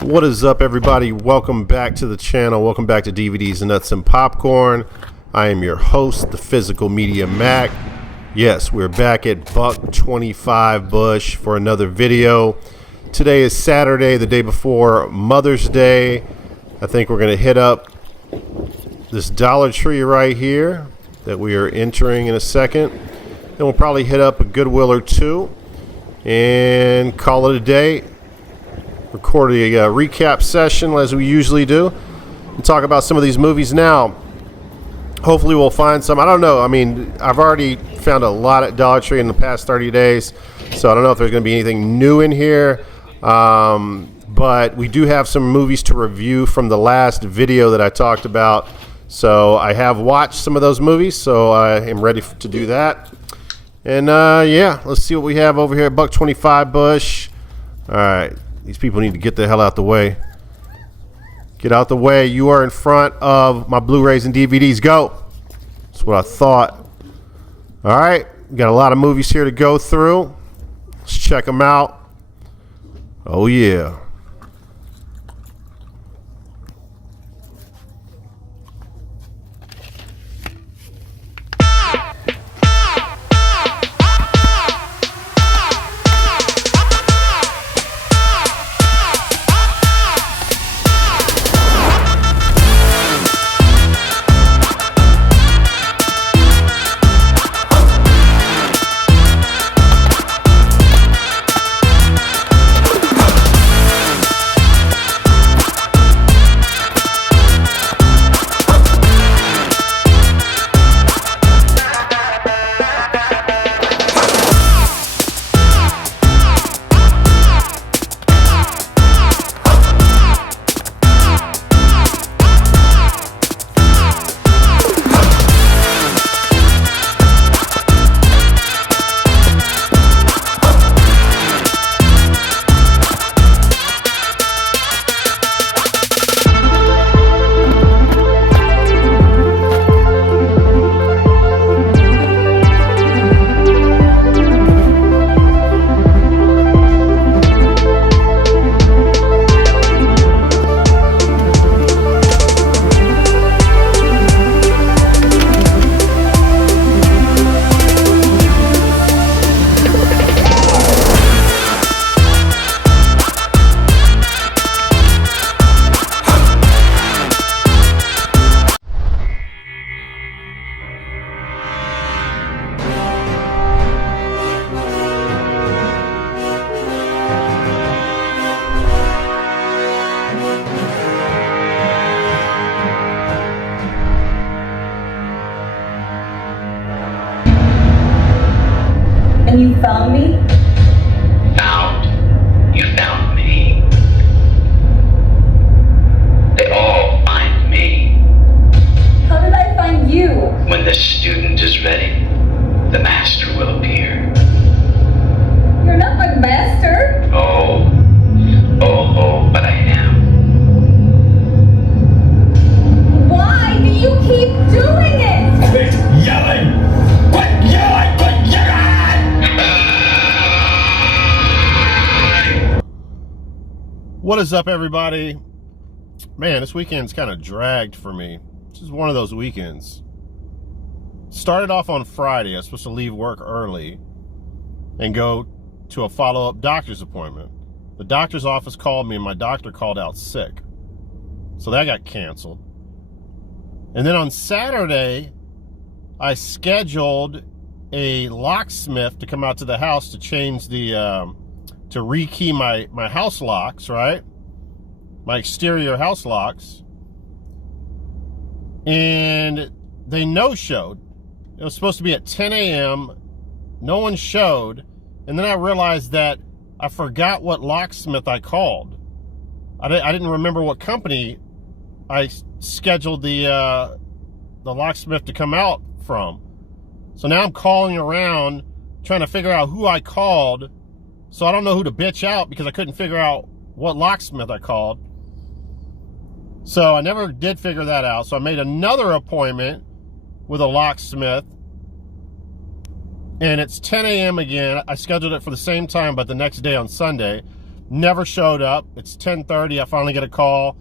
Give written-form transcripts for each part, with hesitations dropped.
What is up, everybody? Welcome back to the channel. Welcome back to DVDs and Nuts and Popcorn. I am your host, the Physical Media Mack. Yes, we're back at $1.25 Bush for another video. Today is Saturday, the day before Mother's Day. I think we're going to hit up this Dollar Tree right here that we are entering in a second. Then we'll probably hit up a Goodwill or two and call it a day. Record a recap session as we usually do and talk about some of these movies now. Hopefully we'll find some. I don't know. I mean, I've already found a lot at Dollar Tree in the past 30 days, so I don't know if there's going to be anything new in here. But we do have some movies to review from the last video that I talked about. So I have watched some of those movies, so I am ready to do that. And yeah, let's see what we have over here at $1.25 Bush. All right. These people need to get the hell out the way. Get out the way. You are in front of my Blu-rays and DVDs. Go. That's what I thought. All right. We got a lot of movies here to go through. Let's check them out. Oh, yeah. And you found me? You found me. They all find me. How did I find you? When the student is ready, the master will appear. You're not my master. Oh, but I am. Why do you keep doing it? Quit yelling! Quit yelling! Quit yelling! What is up, everybody? Man, this weekend's kind of dragged for me. This is one of those weekends. Started off on Friday. I was supposed to leave work early and go to a follow-up doctor's appointment. The doctor's office called me and my doctor called out sick. So that got canceled. And then on Saturday, I scheduled a locksmith to come out to the house to change the to rekey my house locks, right? My exterior house locks. And they no-showed. It was supposed to be at 10 a.m. No one showed. And then I realized that I forgot what locksmith I called. I didn't remember what company I scheduled the locksmith to come out from. So now I'm calling around trying to figure out who I called. So I don't know who to bitch out because I couldn't figure out what locksmith I called. So I never did figure that out. So I made another appointment with a locksmith. And it's 10 a.m. again. I scheduled it for the same time, but the next day on Sunday. Never showed up. It's 10:30. I finally get a call.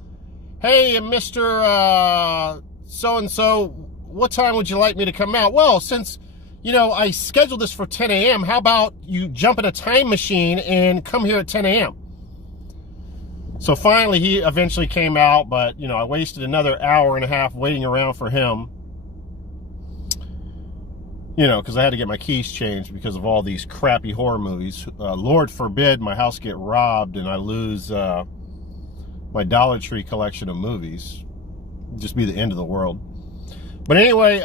Hey, Mr. So-and-so, what time would you like me to come out? Well, since, I scheduled this for 10 a.m., how about you jump in a time machine and come here at 10 a.m.? So finally, he eventually came out, but, I wasted another hour and a half waiting around for him. Because I had to get my keys changed because of all these crappy horror movies. Lord forbid my house get robbed and I lose my Dollar Tree collection of movies. It'd just be the end of the world. But anyway,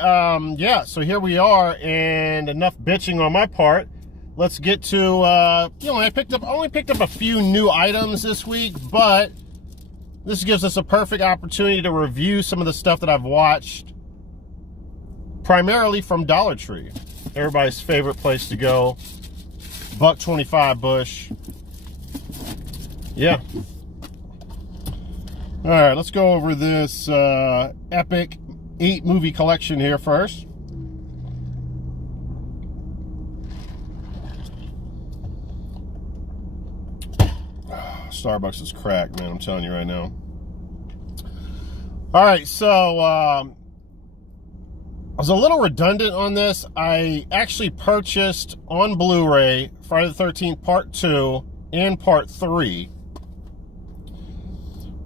yeah, so here we are, and enough bitching on my part. Let's get to, I only picked up a few new items this week, but this gives us a perfect opportunity to review some of the stuff that I've watched, primarily from Dollar Tree. Everybody's favorite place to go. $1.25 bush. Yeah. All right, let's go over this epic 8-movie collection here first. Starbucks is cracked, man. I'm telling you right now. All right, so I was a little redundant on this. I actually purchased on Blu-ray Friday the 13th Part 2 and Part 3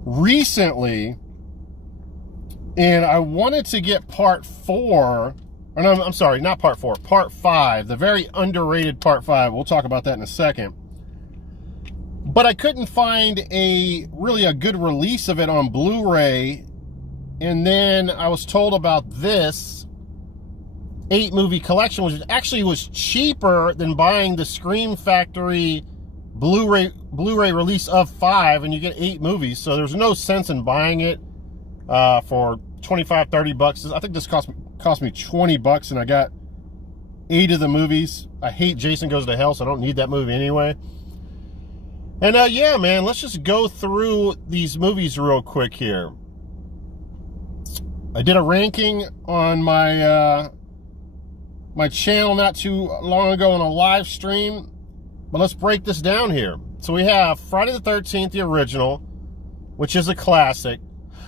recently, and I wanted to get Part 4. Or no, I'm sorry, not Part 4, Part 5, the very underrated Part 5. We'll talk about that in a second. But I couldn't find really a good release of it on Blu-ray. And then I was told about this 8-movie collection, which actually was cheaper than buying the Scream Factory Blu-ray release of 5, and you get 8 movies. So there's no sense in buying it for $25-$30. I think this cost me $20, and I got 8 of the movies. I hate Jason Goes to Hell, so I don't need that movie anyway. And yeah, man, let's just go through these movies real quick here. I did a ranking on my my channel not too long ago on a live stream, but let's break this down here. So we have Friday the 13th, the original, which is a classic.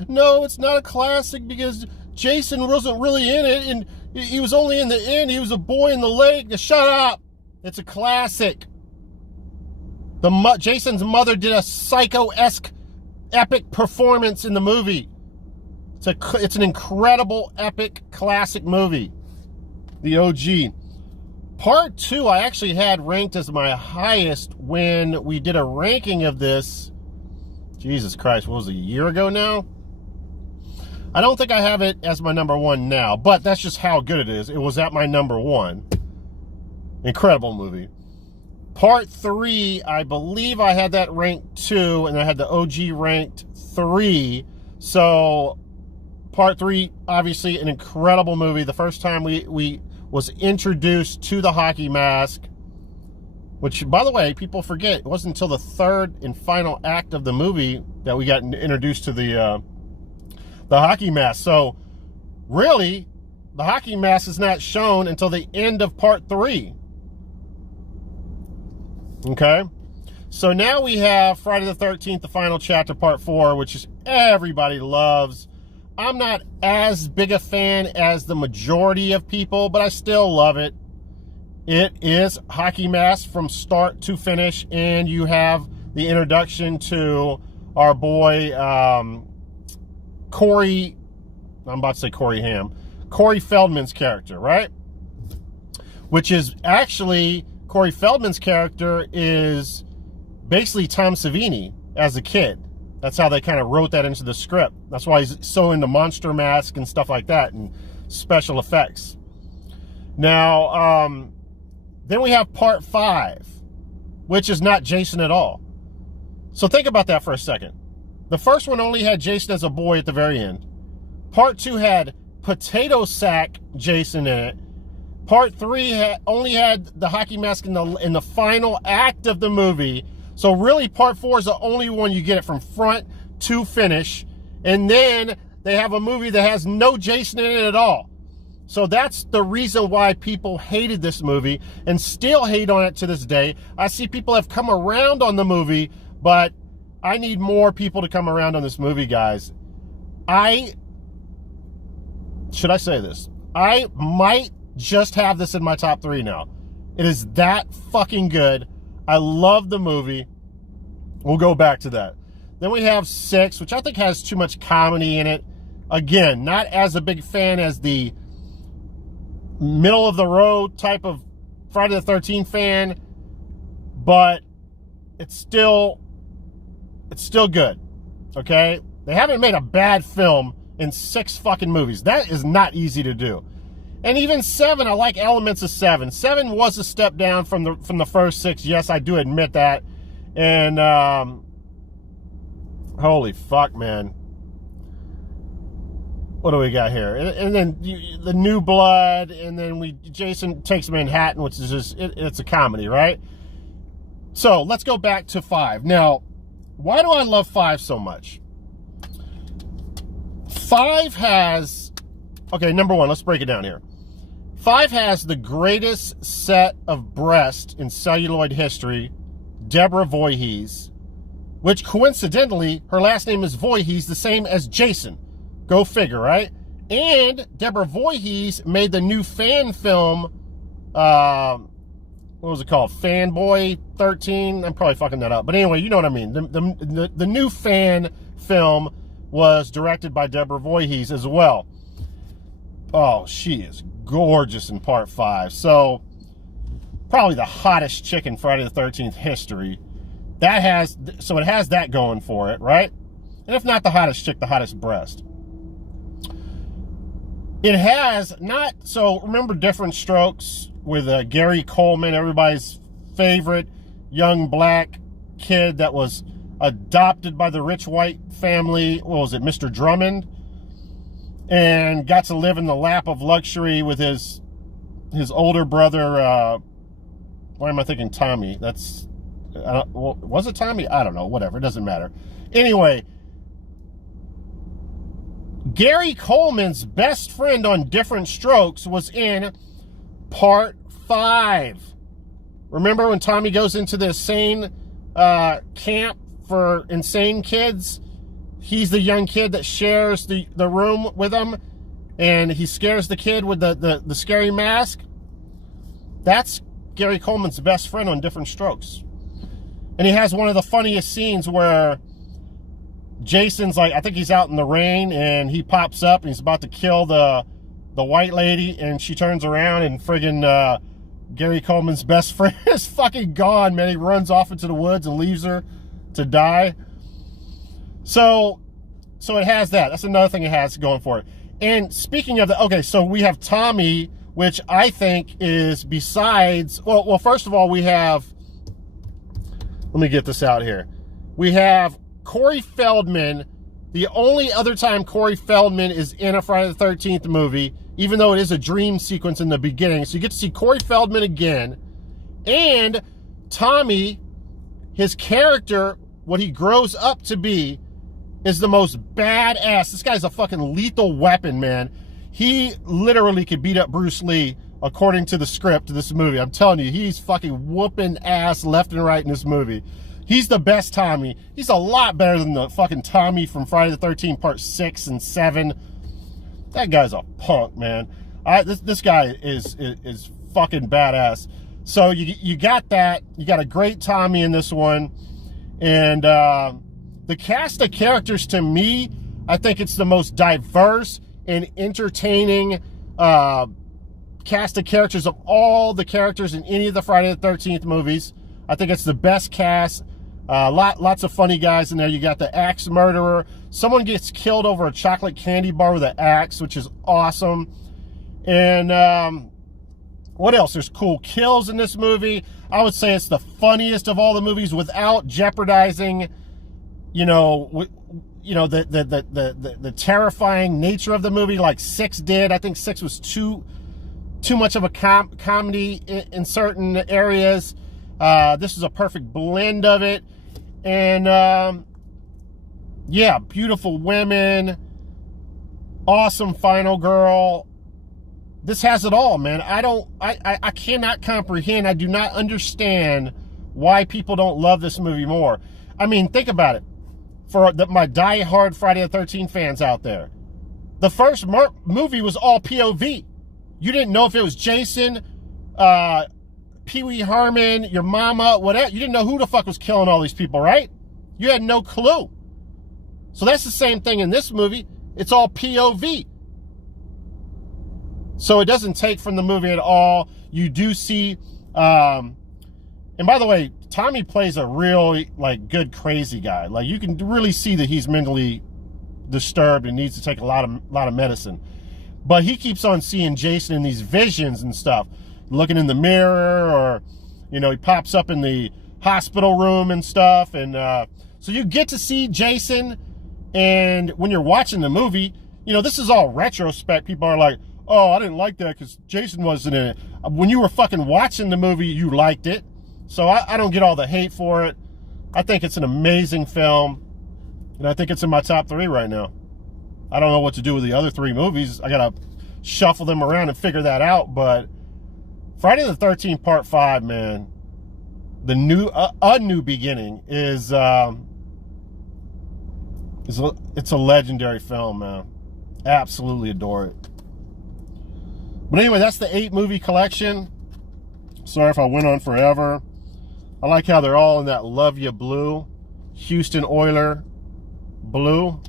No, it's not a classic because Jason wasn't really in it, and he was only in the end. He was a boy in the lake. Shut up! It's a classic. Jason's mother did a psycho-esque epic performance in the movie. It's an incredible, epic, classic movie. The OG. Part 2 I actually had ranked as my highest when we did a ranking of this. Jesus Christ, what was it, a year ago now? I don't think I have it as my number 1 now, but that's just how good it is. It was at my number 1. Incredible movie. Part 3, I believe I had that ranked 2, and I had the OG ranked 3. So, Part 3, obviously an incredible movie. The first time we was introduced to the hockey mask, which, by the way, people forget, it wasn't until the third and final act of the movie that we got introduced to the hockey mask. So, really, the hockey mask is not shown until the end of Part 3. Okay, so now we have Friday the 13th, the final chapter, Part 4, which is everybody loves. I'm not as big a fan as the majority of people, but I still love it. It is hockey mask from start to finish, and you have the introduction to our boy Corey. I'm about to say Corey Haim. Corey Feldman's character, right? Which is actually, Corey Feldman's character is basically Tom Savini as a kid. That's how they kind of wrote that into the script. That's why he's so into monster mask and stuff like that and special effects. Now, then we have Part 5, which is not Jason at all. So think about that for a second. The first one only had Jason as a boy at the very end. Part 2 had potato sack Jason in it. Part 3 only had the hockey mask in the final act of the movie. So really, Part 4 is the only one you get it from front to finish. And then they have a movie that has no Jason in it at all. So that's the reason why people hated this movie and still hate on it to this day. I see people have come around on the movie, But I need more people to come around on this movie, guys. Should I say this? I might just have this in my top 3 now. It is that fucking good. I love the movie. We'll go back to that. Then we have 6, which I think has too much comedy in it. Again, not as a big fan as the middle of the road type of Friday the 13th fan, but it's still good. Okay? They haven't made a bad film in 6 fucking movies. That is not easy to do. And even 7, I like elements of 7. 7 was a step down from the first 6. Yes, I do admit that. And holy fuck, man. What do we got here? And then the New Blood, and then Jason Takes Manhattan, which is just it's a comedy, right? So let's go back to 5. Now, why do I love 5 so much? 5 has, okay, number 1, let's break it down here. 5 has the greatest set of breasts in celluloid history, Deborah Voorhees, which coincidentally, her last name is Voorhees, the same as Jason. Go figure, right? And Deborah Voorhees made the new fan film, what was it called? Fanboy 13? I'm probably fucking that up. But anyway, you know what I mean. The new fan film was directed by Deborah Voorhees as well. Oh, she is gorgeous in part 5. So, probably the hottest chick in Friday the 13th history. So it has that going for it, right? And if not the hottest chick, the hottest breast. It has not, so remember Different Strokes with Gary Coleman, everybody's favorite young black kid that was adopted by the rich white family, what was it, Mr. Drummond, and got to live in the lap of luxury with his older brother, why am I thinking Tommy? Was it Tommy? I don't know, whatever, it doesn't matter. Anyway, Gary Coleman's best friend on Different Strokes was in part 5. Remember when Tommy goes into the insane camp for insane kids? He's the young kid that shares the room with him, and he scares the kid with the scary mask. That's Gary Coleman's best friend on Different Strokes. And he has one of the funniest scenes where Jason's like, I think he's out in the rain, and he pops up and he's about to kill the white lady, and she turns around and friggin' Gary Coleman's best friend is fucking gone, man. He runs off into the woods and leaves her to die. So it has that. That's another thing it has going for it. And speaking of okay, so we have Tommy, which I think is besides, well, first of all, we have, let me get this out here. We have Corey Feldman. The only other time Corey Feldman is in a Friday the 13th movie, even though it is a dream sequence in the beginning. So you get to see Corey Feldman again. And Tommy, his character, what he grows up to be, is the most badass. This guy's a fucking lethal weapon, man. He literally could beat up Bruce Lee according to the script of this movie. I'm telling you, he's fucking whooping ass left and right in this movie. He's the best Tommy. He's a lot better than the fucking Tommy from Friday the 13th part 6 and 7. That guy's a punk, man. This guy is fucking badass. So you got that. You got a great Tommy in this one. And the cast of characters, to me, I think it's the most diverse and entertaining cast of characters of all the characters in any of the Friday the 13th movies. I think it's the best cast. Lots of funny guys in there. You got the axe murderer. Someone gets killed over a chocolate candy bar with an axe, which is awesome. And what else? There's cool kills in this movie. I would say it's the funniest of all the movies without jeopardizing, the terrifying nature of the movie like 6 did. I think 6 was too much of a comedy in certain areas. This is a perfect blend of it. And yeah, beautiful women, awesome final girl. This has it all, man. I cannot comprehend. I do not understand why people don't love this movie more. I mean, think about it. For my die-hard Friday the 13th fans out there, the first movie was all POV. You didn't know if it was Jason, Pee Wee Herman, your mama, whatever. You didn't know who the fuck was killing all these people, right? You had no clue. So that's the same thing in this movie. It's all POV. So it doesn't take from the movie at all. You do see, and by the way, Tommy plays a real, like, good crazy guy. Like, you can really see that he's mentally disturbed and needs to take a lot of medicine. But he keeps on seeing Jason in these visions and stuff, looking in the mirror, or, you know, he pops up in the hospital room and stuff. And so you get to see Jason. And when you're watching the movie, you know, this is all retrospect. People are like, oh, I didn't like that because Jason wasn't in it. When you were fucking watching the movie, you liked it. So I don't get all the hate for it. I think it's an amazing film. And I think it's in my top 3 right now. I don't know what to do with the other 3 movies. I got to shuffle them around and figure that out. But Friday the 13th Part 5, man, the A New Beginning is it's a legendary film, man. Absolutely adore it. But anyway, that's the 8-movie collection. Sorry if I went on forever. I like how they're all in that Love Ya blue, Houston Oiler blue.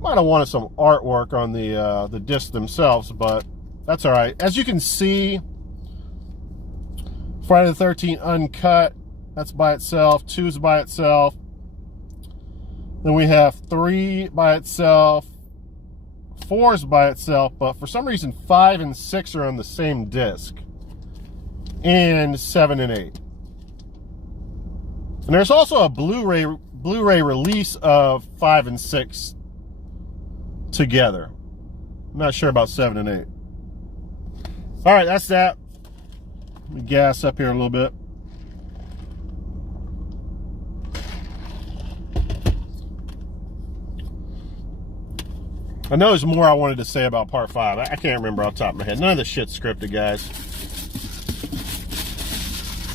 Might have wanted some artwork on the discs themselves, but that's all right. As you can see, Friday the 13th Uncut, that's by itself. 2's by itself. Then we have 3 by itself. 4's by itself, but for some reason 5 and 6 are on the same disc. And 7 and 8. And there's also a Blu-ray release of 5 and 6 together. I'm not sure about 7 and 8. All right, that's that. Let me gas up here a little bit. I know there's more I wanted to say about Part 5. I can't remember off the top of my head. None of this shit's scripted, guys.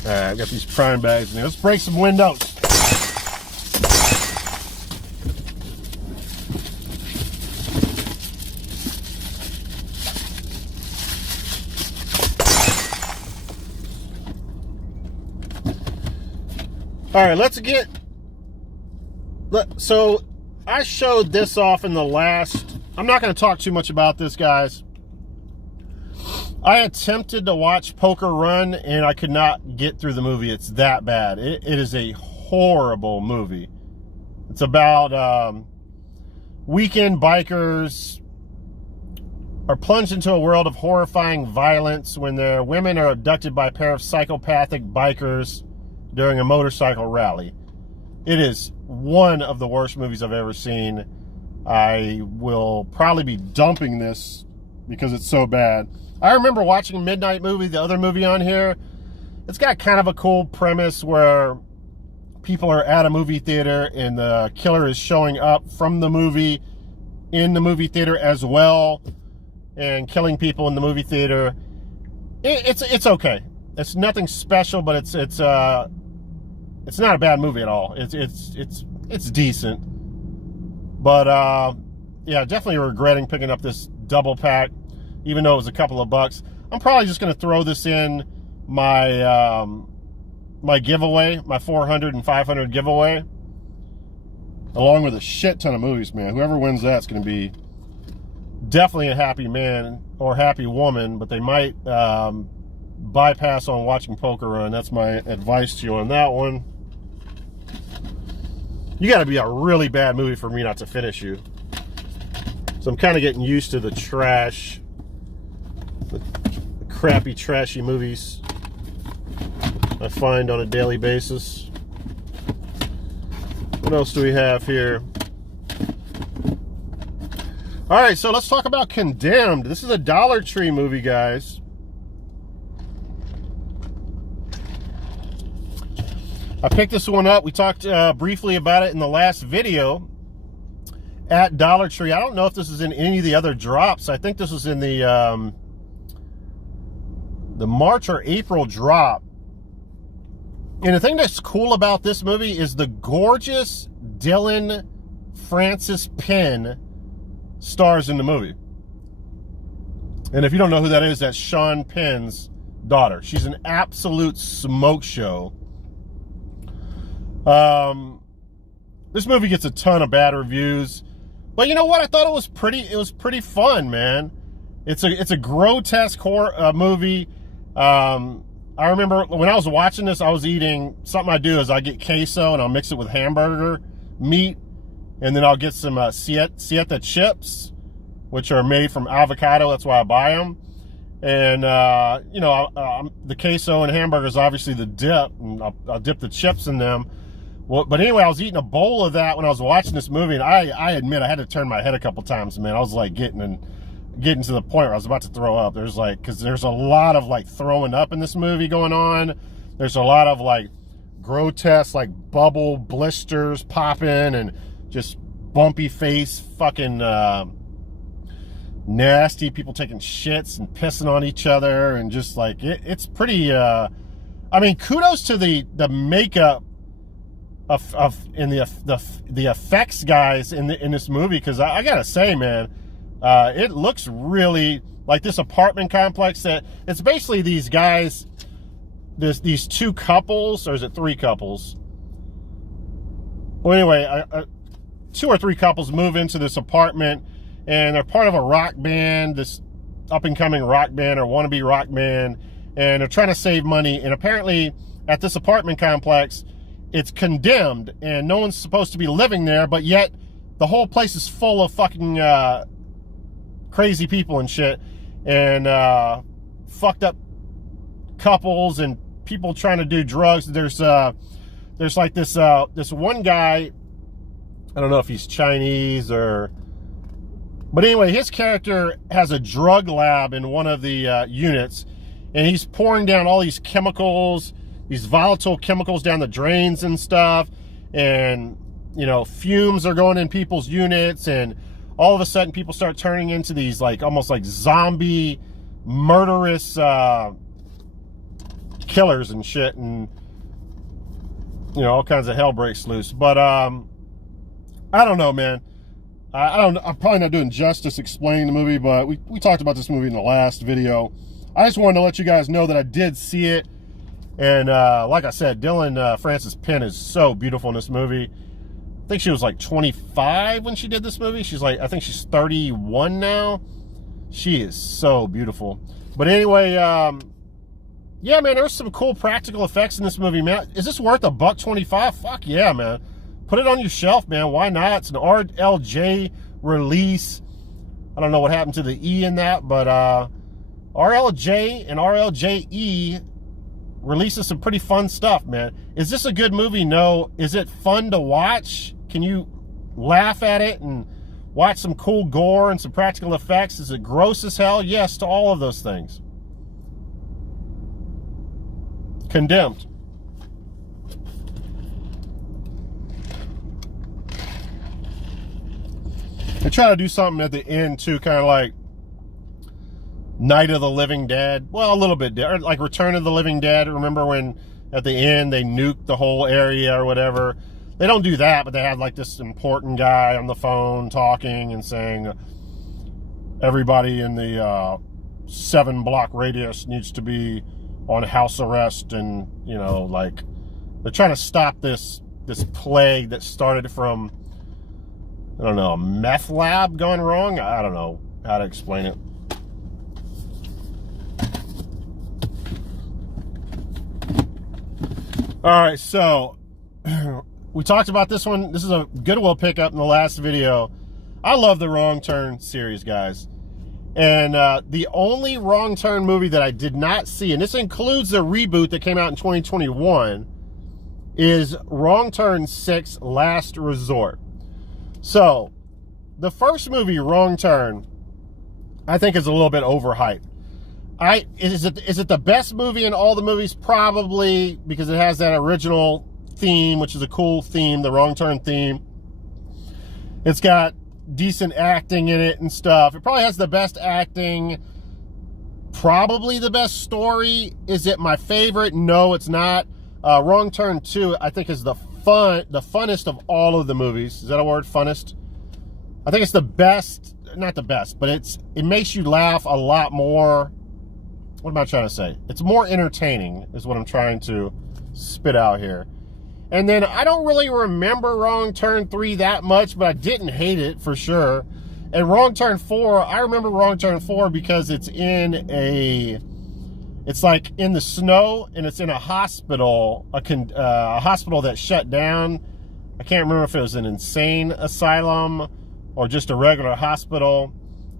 All right, I've got these prime bags in here. Let's break some windows. All right, let's get... So, I showed this off in the last... I'm not going to talk too much about this, guys. I attempted to watch Poker Run, and I could not get through the movie. It's that bad. It is a horrible movie. It's about weekend bikers are plunged into a world of horrifying violence when their women are abducted by a pair of psychopathic bikers during a motorcycle rally. It is one of the worst movies I've ever seen. I will probably be dumping this because it's so bad. I remember watching Midnight Movie, the other movie on here. It's got kind of a cool premise where people are at a movie theater and the killer is showing up from the movie in the movie theater as well and killing people in the movie theater. It's okay. It's nothing special, but it's not a bad movie at all. It's decent. But, yeah, definitely regretting picking up this double pack, even though it was a couple of bucks. I'm probably just going to throw this in my my giveaway, my 400 and 500 giveaway, along with a shit ton of movies, man. Whoever wins that's going to be definitely a happy man or happy woman, but they might bypass on watching Poker Run. That's my advice to you on that one. You got to be a really bad movie for me not to finish you. So I'm kind of getting used to the trash, the crappy, trashy movies I find on a daily basis. What else do we have here? All right, so let's talk about Condemned. This is a Dollar Tree movie, guys. I picked this one up. We talked briefly about it in the last video at Dollar Tree. I don't know if this is in any of the other drops. I think this was in the March or April drop. And the thing that's cool about this movie is the gorgeous Dylan Francis Penn stars in the movie. And if you don't know who that is, that's Sean Penn's daughter. She's an absolute smoke show. This movie gets a ton of bad reviews, but you know what? I thought it was pretty fun, man. It's a grotesque horror movie. I remember when I was watching this, I was eating, something I do is I get queso and I'll mix it with hamburger meat, and then I'll get some Siete chips, which are made from avocado. That's why I buy them. And, you know, the queso and hamburger is obviously the dip, and I'll dip the chips in them. Well, but anyway, I was eating a bowl of that when I was watching this movie, and I admit I had to turn my head a couple times, man. I was like getting to the point where I was about to throw up. There's like, because there's a lot of like throwing up in this movie going on. There's a lot of like grotesque like bubble blisters popping and just bumpy face fucking nasty people taking shits and pissing on each other, and just like it's pretty I mean, kudos to the makeup of in the effects guys in this movie, because I gotta say, man, it looks really like this apartment complex that it's basically these guys, these two couples, or is it three couples? Well, anyway, 2 or 3 couples move into this apartment, and they're part of a rock band, this up-and-coming rock band or wannabe rock band, and they're trying to save money. And apparently at this apartment complex, it's condemned and no one's supposed to be living there, but yet the whole place is full of fucking crazy people and shit, and fucked up couples and people trying to do drugs. There's like this one guy, I don't know if he's Chinese or, but anyway, his character has a drug lab in one of the units, and he's pouring down all these chemicals, these volatile chemicals down the drains and stuff, and you know, fumes are going in people's units, and all of a sudden people start turning into these like almost like zombie murderous killers and shit, and you know, all kinds of hell breaks loose. But I don't know, man. I'm probably not doing justice explaining the movie, but we talked about this movie in the last video. I just wanted to let you guys know that I did see it. And like I said, Dylan Francis Penn is so beautiful in this movie. I think she was like 25 when she did this movie. She's like, I think she's 31 now. She is so beautiful. But anyway, yeah, man, there's some cool practical effects in this movie, man. Is this worth $125? Fuck yeah, man. Put it on your shelf, man. Why not? It's an RLJ release. I don't know what happened to the E in that, but RLJ and RLJE releases some pretty fun stuff, man. Is this a good movie? No. Is it fun to watch? Can you laugh at it and watch some cool gore and some practical effects? Is it gross as hell? Yes, to all of those things. Condemned. They try to do something at the end too, kind of like Night of the Living Dead. Well, a little bit like Return of the Living Dead. Remember when at the end they nuked the whole area or whatever? They don't do that, but they have like this important guy on the phone talking and saying everybody in the 7-block radius needs to be on house arrest, and you know, like they're trying to stop this plague that started from, I don't know, a meth lab gone wrong. I don't know how to explain it. All right, so we talked about this one. This is a Goodwill pickup in the last video. I love the Wrong Turn series, guys. And the only Wrong Turn movie that I did not see, and this includes the reboot that came out in 2021, is Wrong Turn 6 Last Resort. So, the first movie, Wrong Turn, I think is a little bit overhyped. Is it the best movie in all the movies? Probably, because it has that original theme, which is a cool theme, the Wrong Turn theme. It's got decent acting in it and stuff. It probably has the best acting, probably the best story. Is it my favorite? No, it's not. Wrong Turn 2, I think, is the funnest of all of the movies. Is that a word, funnest? I think it's the best, not the best, but it makes you laugh a lot more. What am I trying to say? It's more entertaining is what I'm trying to spit out here. And then I don't really remember Wrong Turn 3 that much, but I didn't hate it for sure. And Wrong Turn 4, I remember Wrong Turn 4 because it's like in the snow, and it's in a hospital, a hospital that shut down. I can't remember if it was an insane asylum or just a regular hospital.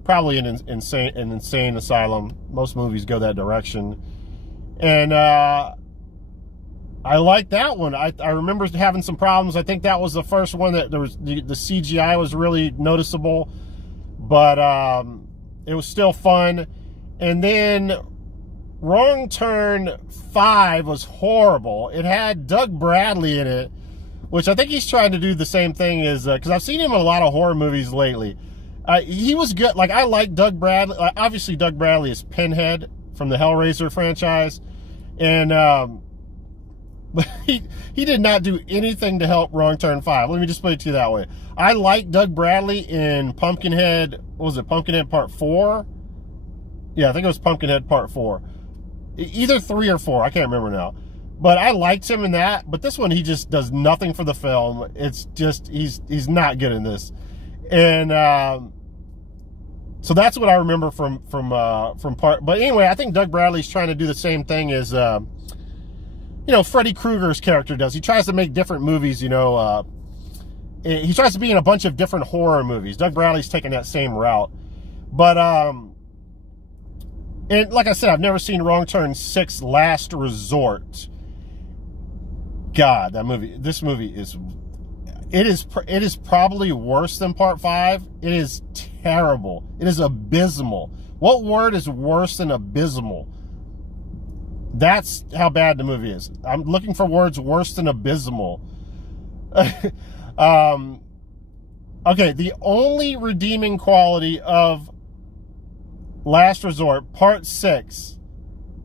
Probably an insane asylum. Most movies go that direction. And I like that one. I remember having some problems. I think that was the first one that there was the CGI was really noticeable, but it was still fun. And then Wrong Turn 5 was horrible. It had Doug Bradley in it, which I think he's trying to do the same thing as, because I've seen him in a lot of horror movies lately. He was good. Like, I like Doug Bradley. Obviously, Doug Bradley is Pinhead from the Hellraiser franchise. And but he did not do anything to help Wrong Turn 5. Let me just put it to you that way. I like Doug Bradley in Pumpkinhead. What was it? Pumpkinhead Part 4? Yeah, I think it was Pumpkinhead Part 4. Either 3 or 4. I can't remember now. But I liked him in that. But this one, he just does nothing for the film. It's just, he's not good in this. And so that's what I remember from part. But anyway, I think Doug Bradley's trying to do the same thing as, Freddy Krueger's character does. He tries to make different movies, he tries to be in a bunch of different horror movies. Doug Bradley's taking that same route. But, and like I said, I've never seen Wrong Turn 6 Last Resort. God, this movie is, it is probably worse than Part 5. It is terrible. It is abysmal. What word is worse than abysmal? That's how bad the movie is. I'm looking for words worse than abysmal. Okay, the only redeeming quality of Last Resort, Part 6,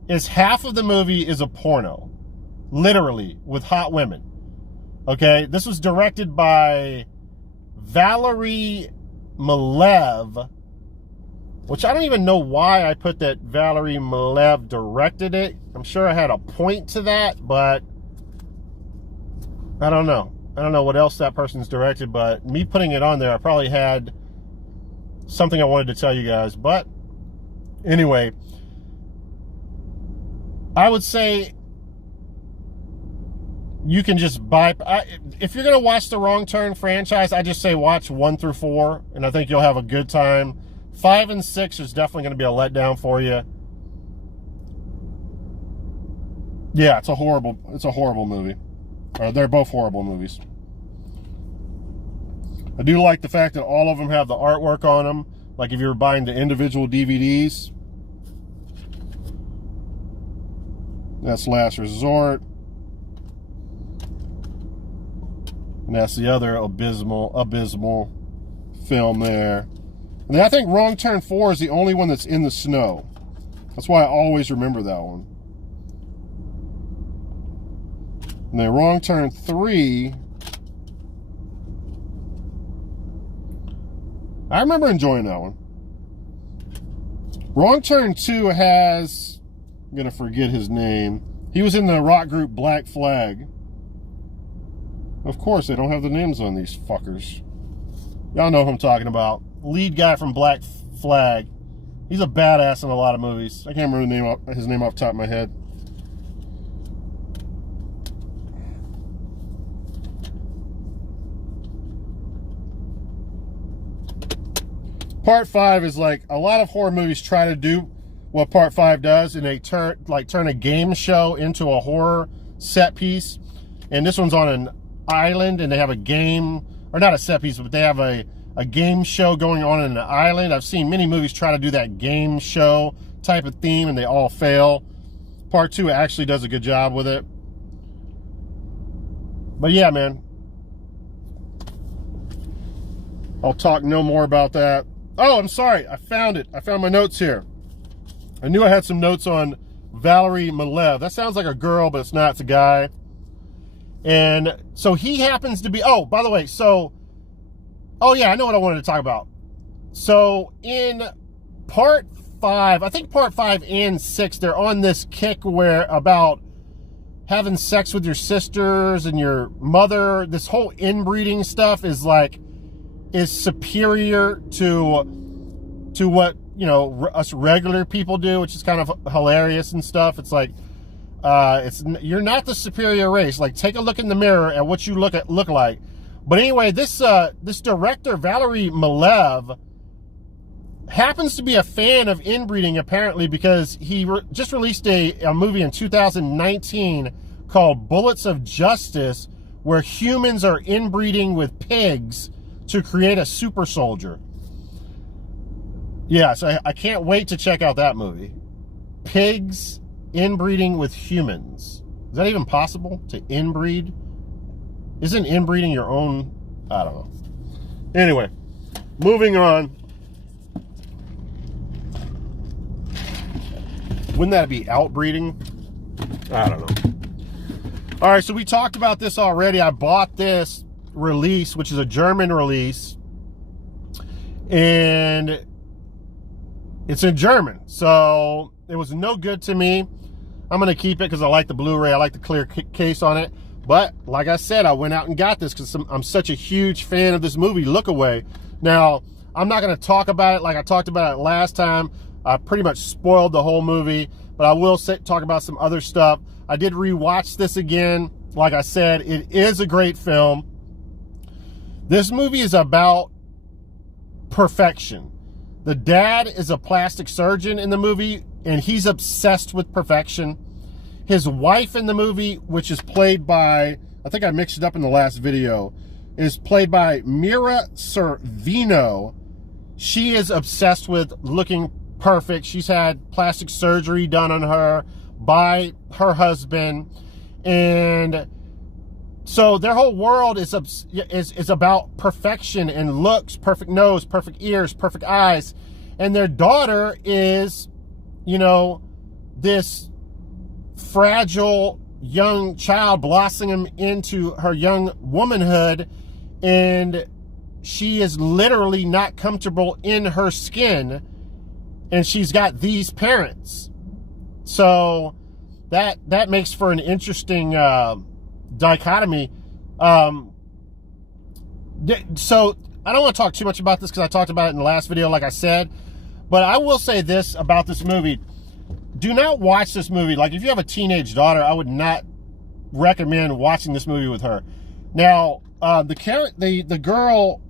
is half of the movie is a porno. Literally, with hot women. Okay, this was directed by Valerie Malev, which I don't even know why I put that Valerie Malev directed it. I'm sure I had a point to that, but I don't know. I don't know what else that person's directed, but me putting it on there, I probably had something I wanted to tell you guys. But anyway, I would say you can just buy, if you're going to watch the Wrong Turn franchise, I just say watch 1 through 4, and I think you'll have a good time. 5 and 6 is definitely going to be a letdown for you. Yeah, it's a horrible movie. They're both horrible movies. I do like the fact that all of them have the artwork on them, like if you're buying the individual DVDs. That's Last Resort. And that's the other abysmal film there. And then I think Wrong Turn 4 is the only one that's in the snow. That's why I always remember that one. And then Wrong Turn 3, I remember enjoying that one. Wrong Turn 2 has, I'm going to forget his name. He was in the rock group Black Flag. Of course, they don't have the names on these fuckers. Y'all know who I'm talking about. Lead guy from Black Flag. He's a badass in a lot of movies. I can't remember his name off the top of my head. Part 5 is like, a lot of horror movies try to do what Part 5 does, and they turn a game show into a horror set piece. And this one's on an island, and they have a game, or not a set piece, but they have a game show going on in an island. I've seen many movies try to do that game show type of theme, and they all fail. Part 2 actually does a good job with it. But yeah, man, I'll talk no more about that. Oh, I'm sorry, I found it. I found my notes here. I knew I had some notes on Valerie Malev. That sounds like a girl, but it's not. It's a guy. And so he happens to be, oh, by the way, so, oh yeah, I know what I wanted to talk about. So in part 5, I think part 5 and 6, they're on this kick where about having sex with your sisters and your mother. This whole inbreeding stuff is superior to what, you know, us regular people do, which is kind of hilarious and stuff. It's like, you're not the superior race. Like, take a look in the mirror at what you look like. But anyway, this director, Valery Malev, happens to be a fan of inbreeding, apparently, because he just released a movie in 2019 called Bullets of Justice, where humans are inbreeding with pigs to create a super soldier. Yeah, so I can't wait to check out that movie. Pigs inbreeding with humans. Is that even possible, to inbreed? Isn't inbreeding your own? I don't know. Anyway, moving on. Wouldn't that be outbreeding? I don't know. All right, so we talked about this already. I bought this release, which is a German release, and it's in German, so it was no good to me. I'm going to keep it because I like the Blu-ray. I like the clear case on it. But like I said, I went out and got this because I'm such a huge fan of this movie, Look Away. Now, I'm not going to talk about it like I talked about it last time. I pretty much spoiled the whole movie, but I will talk about some other stuff. I did rewatch this again. Like I said, it is a great film. This movie is about perfection. The dad is a plastic surgeon in the movie, and he's obsessed with perfection. His wife in the movie, which is played by, I think I mixed it up in the last video, is played by Mira Sorvino. She is obsessed with looking perfect. She's had plastic surgery done on her by her husband, and so their whole world is about perfection and looks, perfect nose, perfect ears, perfect eyes. And their daughter is, you know, this fragile young child blossoming into her young womanhood, and she is literally not comfortable in her skin, and she's got these parents. So that makes for an interesting dichotomy. So I don't want to talk too much about this because I talked about it in the last video, like I said, but I will say this about this movie. Do not watch this movie. Like, if you have a teenage daughter, I would not recommend watching this movie with her. Now, the girl,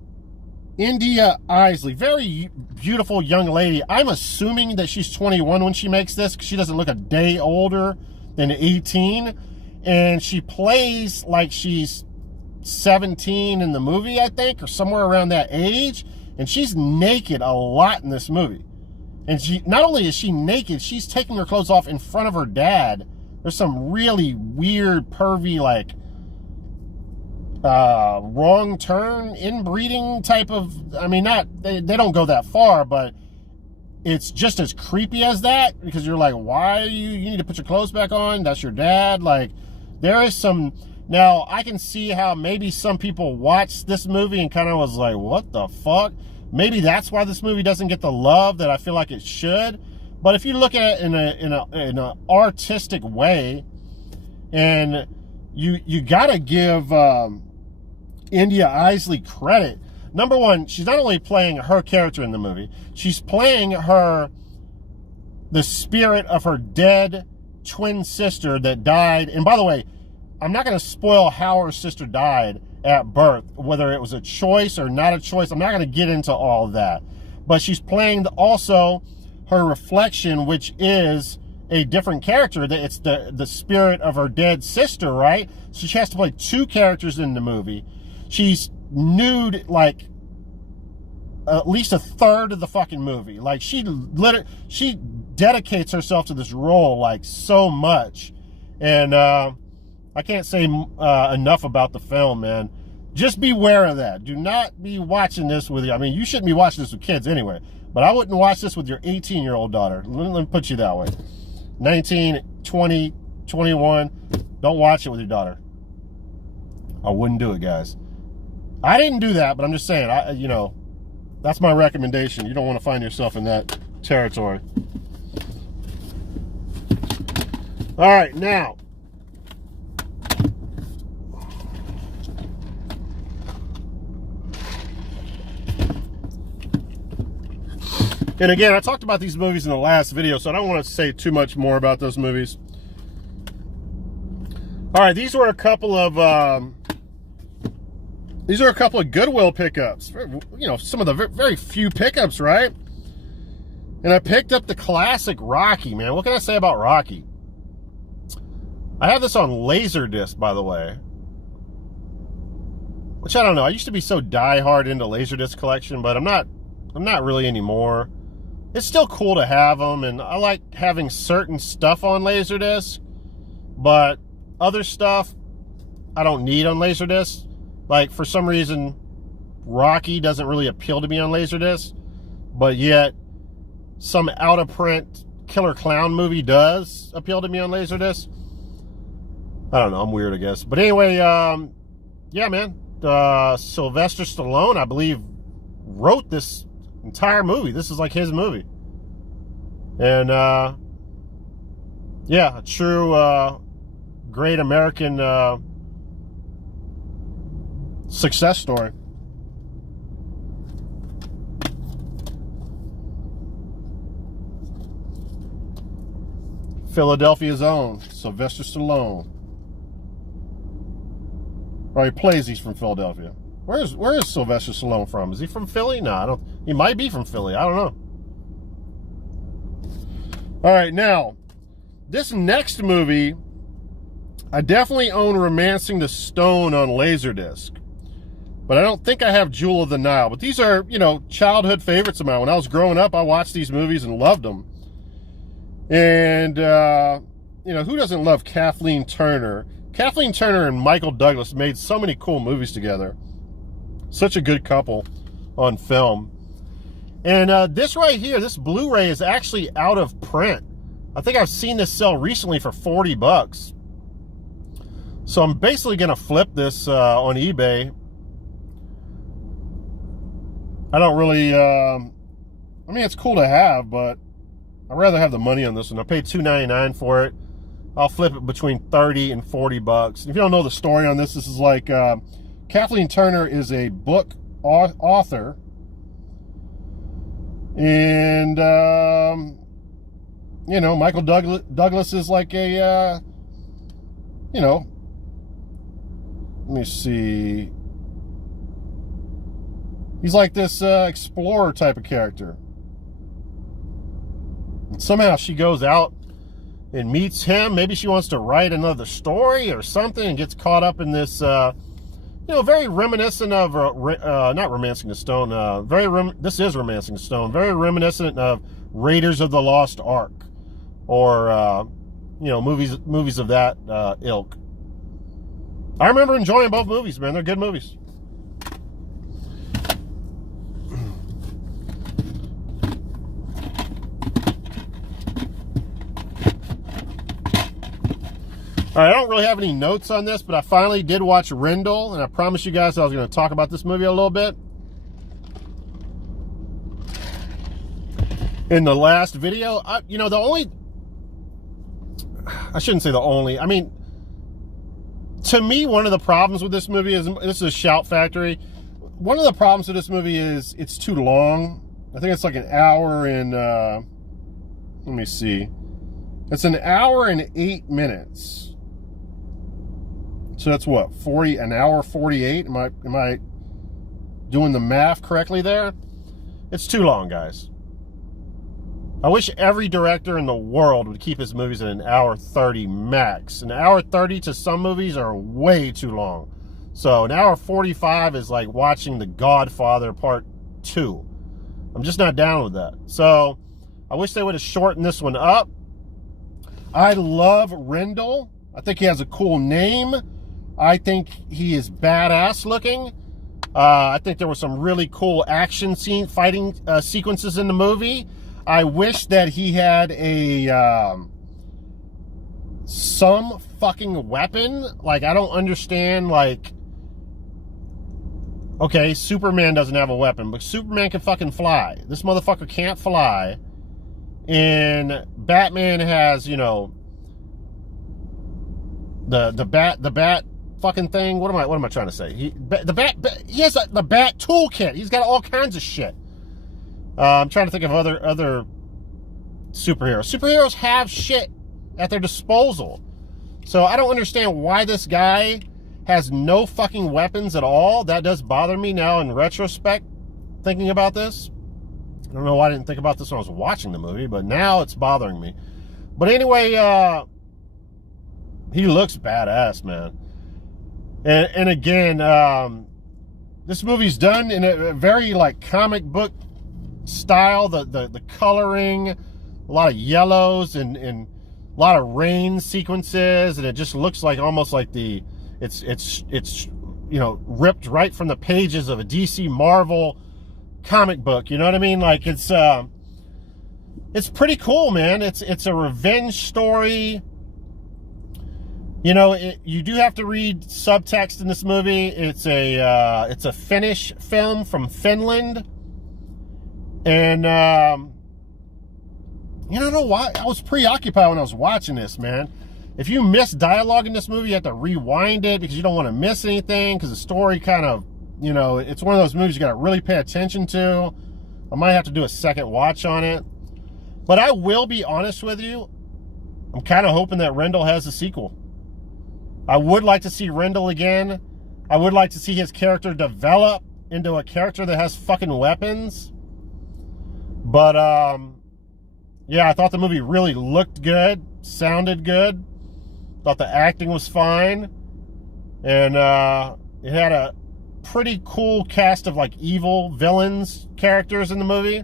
India Isley, very beautiful young lady. I'm assuming that she's 21 when she makes this, because she doesn't look a day older than 18. And she plays like she's 17 in the movie, I think, or somewhere around that age. And she's naked a lot in this movie. And she, not only is she naked, she's taking her clothes off in front of her dad. There's some really weird, pervy, like, wrong turn, inbreeding type of, I mean, they don't go that far, but it's just as creepy as that, because you're like, why are you need to put your clothes back on? That's your dad. Like, there is some, now I can see how maybe some people watched this movie and kind of was like, what the fuck? Maybe that's why this movie doesn't get the love that I feel like it should. But if you look at it in an artistic way, and you gotta give India Isley credit. Number one, she's not only playing her character in the movie, she's playing the spirit of her dead twin sister that died. And by the way, I'm not going to spoil how her sister died at birth, whether it was a choice or not a choice. I'm not going to get into all of that. But she's playing also her reflection, which is a different character. It's the spirit of her dead sister, right? So she has to play two characters in the movie. She's nude like at least a third of the fucking movie. Like, she dedicates herself to this role like so much. And I can't say enough about the film, man. Just beware of that. Do not be watching this with you. I mean, you shouldn't be watching this with kids anyway, but I wouldn't watch this with your 18-year-old daughter. Let me put you that way. 19, 20, 21, don't watch it with your daughter. I wouldn't do it, guys. I didn't do that, but I'm just saying, that's my recommendation. You don't want to find yourself in that territory. All right, now. And again, I talked about these movies in the last video, so I don't want to say too much more about those movies. All right, these were a couple of Goodwill pickups. Some of the very few pickups, right? And I picked up the classic Rocky, man. What can I say about Rocky? I have this on Laserdisc, by the way. Which I don't know. I used to be so diehard into Laserdisc collection, but I'm not really anymore. It's still cool to have them, and I like having certain stuff on Laserdisc, but other stuff I don't need on Laserdisc. Like, for some reason, Rocky doesn't really appeal to me on Laserdisc, but yet some out-of-print Killer Clown movie does appeal to me on Laserdisc. I don't know, I'm weird, I guess. But anyway, yeah, man, Sylvester Stallone, I believe, wrote this entire movie. This is like his movie. And, yeah, a true great American success story. Philadelphia's own Sylvester Stallone. Or he plays he's from Philadelphia. Where is Sylvester Stallone from? Is he from Philly? No, I don't. He might be from Philly. I don't know. All right, now, this next movie, I definitely own Romancing the Stone on Laserdisc. But I don't think I have Jewel of the Nile. But these are, childhood favorites of mine. When I was growing up, I watched these movies and loved them. And, who doesn't love Kathleen Turner? Kathleen Turner and Michael Douglas made so many cool movies together. Such a good couple on film. And this right here, this Blu-ray is actually out of print. I think I've seen this sell recently for $40. So I'm basically going to flip this on eBay. I don't really, it's cool to have, but I'd rather have the money on this one. I paid $2.99 for it. I'll flip it between $30 and $40. If you don't know the story on this, this is like, Kathleen Turner is a book author. And, Michael Douglas is like a, let me see. He's like this explorer type of character. And somehow she goes out and meets him. Maybe she wants to write another story or something and gets caught up in this, very reminiscent of, not Romancing the Stone, this is Romancing the Stone, very reminiscent of Raiders of the Lost Ark, or, movies of that ilk. I remember enjoying both movies, man. They're good movies. All right, I don't really have any notes on this, but I finally did watch Rendell, and I promised you guys I was going to talk about this movie a little bit in the last video. I shouldn't say the only. I mean, to me, one of the problems with this movie is, this is a shout factory. One of the problems with this movie is it's too long. I think it's like an hour and, let me see. It's an hour and 8 minutes. So that's what, an hour 48? Am I doing the math correctly there? It's too long, guys. I wish every director in the world would keep his movies at an hour 30 max. An hour 30 to some movies are way too long. So an hour 45 is like watching The Godfather Part 2. I'm just not down with that. So I wish they would have shortened this one up. I love Rendell. I think he has a cool name. I think he is badass looking. I think there were some really cool action fighting sequences in the movie. I wish that he had some fucking weapon. Like, I don't understand, like, Okay, Superman doesn't have a weapon, but Superman can fucking fly. This motherfucker can't fly. And Batman has, you know, the bat fucking thing. What am I trying to say? He has the bat toolkit. He's got all kinds of shit. I'm trying to think of other superheroes. Superheroes have shit at their disposal. So I don't understand why this guy has no fucking weapons at all. That does bother me now in retrospect, thinking about this. I don't know why I didn't think about this when I was watching the movie, but now it's bothering me. But anyway, he looks badass, man. And again, this movie's done in a very like comic book style. The coloring, a lot of yellows and a lot of rain sequences, and it just looks like almost like it's you know, ripped right from the pages of a DC Marvel comic book. You know what I mean? Like it's pretty cool, man. It's a revenge story. You know, you do have to read subtext in this movie. It's a Finnish film from Finland, and you don't know why I was preoccupied when I was watching this, man. If you miss dialogue in this movie, you have to rewind it because you don't want to miss anything, because the story kind of, you know, it's one of those movies you got to really pay attention to. I might have to do a second watch on it. But I will be honest with you, I'm kind of hoping that Rendell has a sequel. I would like to see Rendell again. I would like to see his character develop into a character that has fucking weapons. But, yeah, I thought the movie really looked good, sounded good. Thought the acting was fine. And it had a pretty cool cast of like evil villains characters in the movie.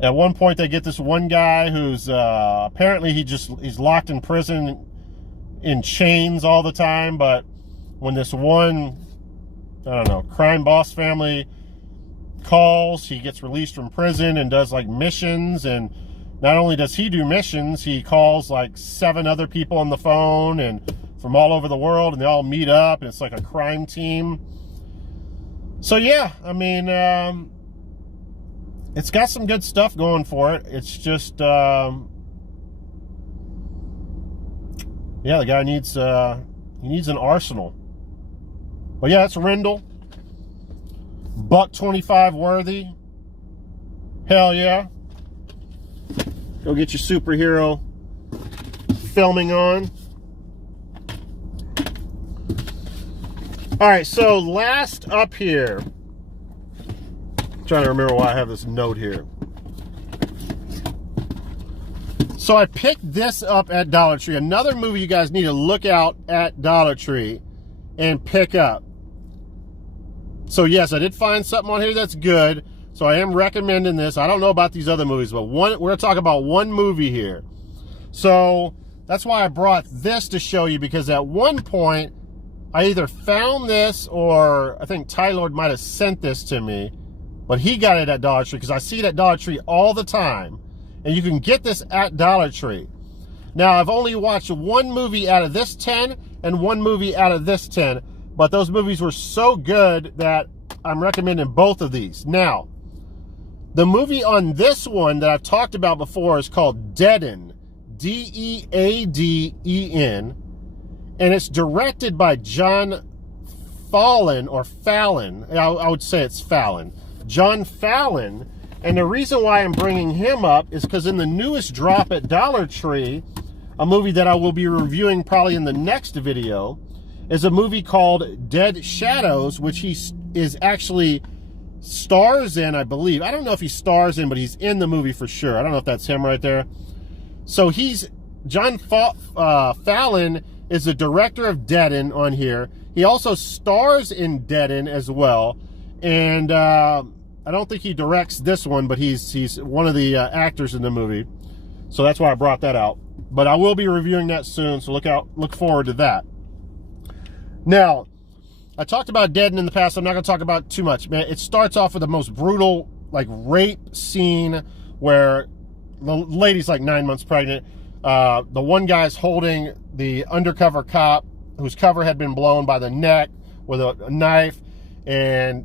At one point they get this one guy who's apparently he's locked in prison in chains all the time, but when this one, I don't know, crime boss family calls, he gets released from prison and does like missions. And not only does he do missions, he calls like 7 other people on the phone and from all over the world, and they all meet up, and it's like a crime team. So yeah, I mean, it's got some good stuff going for it. It's just, yeah, the guy needs he needs an arsenal. But yeah, it's Rendell. $1.25 worthy. Hell yeah. Go get your superhero filming on. All right, so last up here. I'm trying to remember why I have this note here. So I picked this up at Dollar Tree. Another movie you guys need to look out at Dollar Tree and pick up. So yes, I did find something on here that's good. So I am recommending this. I don't know about these other movies, but we're going to talk about one movie here. So that's why I brought this to show you, because at one point I either found this or I think Ty Lord might have sent this to me, but he got it at Dollar Tree because I see it at Dollar Tree all the time. And you can get this at Dollar Tree. Now, I've only watched one movie out of this 10 and one movie out of this 10, but those movies were so good that I'm recommending both of these. Now, the movie on this one that I've talked about before is called Deaden, D-E-A-D-E-N, and it's directed by John Fallon, or Fallon. I would say it's Fallon. John Fallon. And the reason why I'm bringing him up is because in the newest drop at Dollar Tree, a movie that I will be reviewing probably in the next video, is a movie called Dead Shadows, which he is actually stars in, I believe. I don't know if he stars in, but he's in the movie for sure. I don't know if that's him right there. So John Fallon is the director of Deaden on here. He also stars in Deaden as well. And I don't think he directs this one, but he's one of the actors in the movie. So that's why I brought that out. But I will be reviewing that soon, so look forward to that. Now, I talked about Deaden in the past. So I'm not going to talk about it too much, man. It starts off with the most brutal, like, rape scene where the lady's like 9 months pregnant. The one guy's holding the undercover cop whose cover had been blown by the neck with a knife. and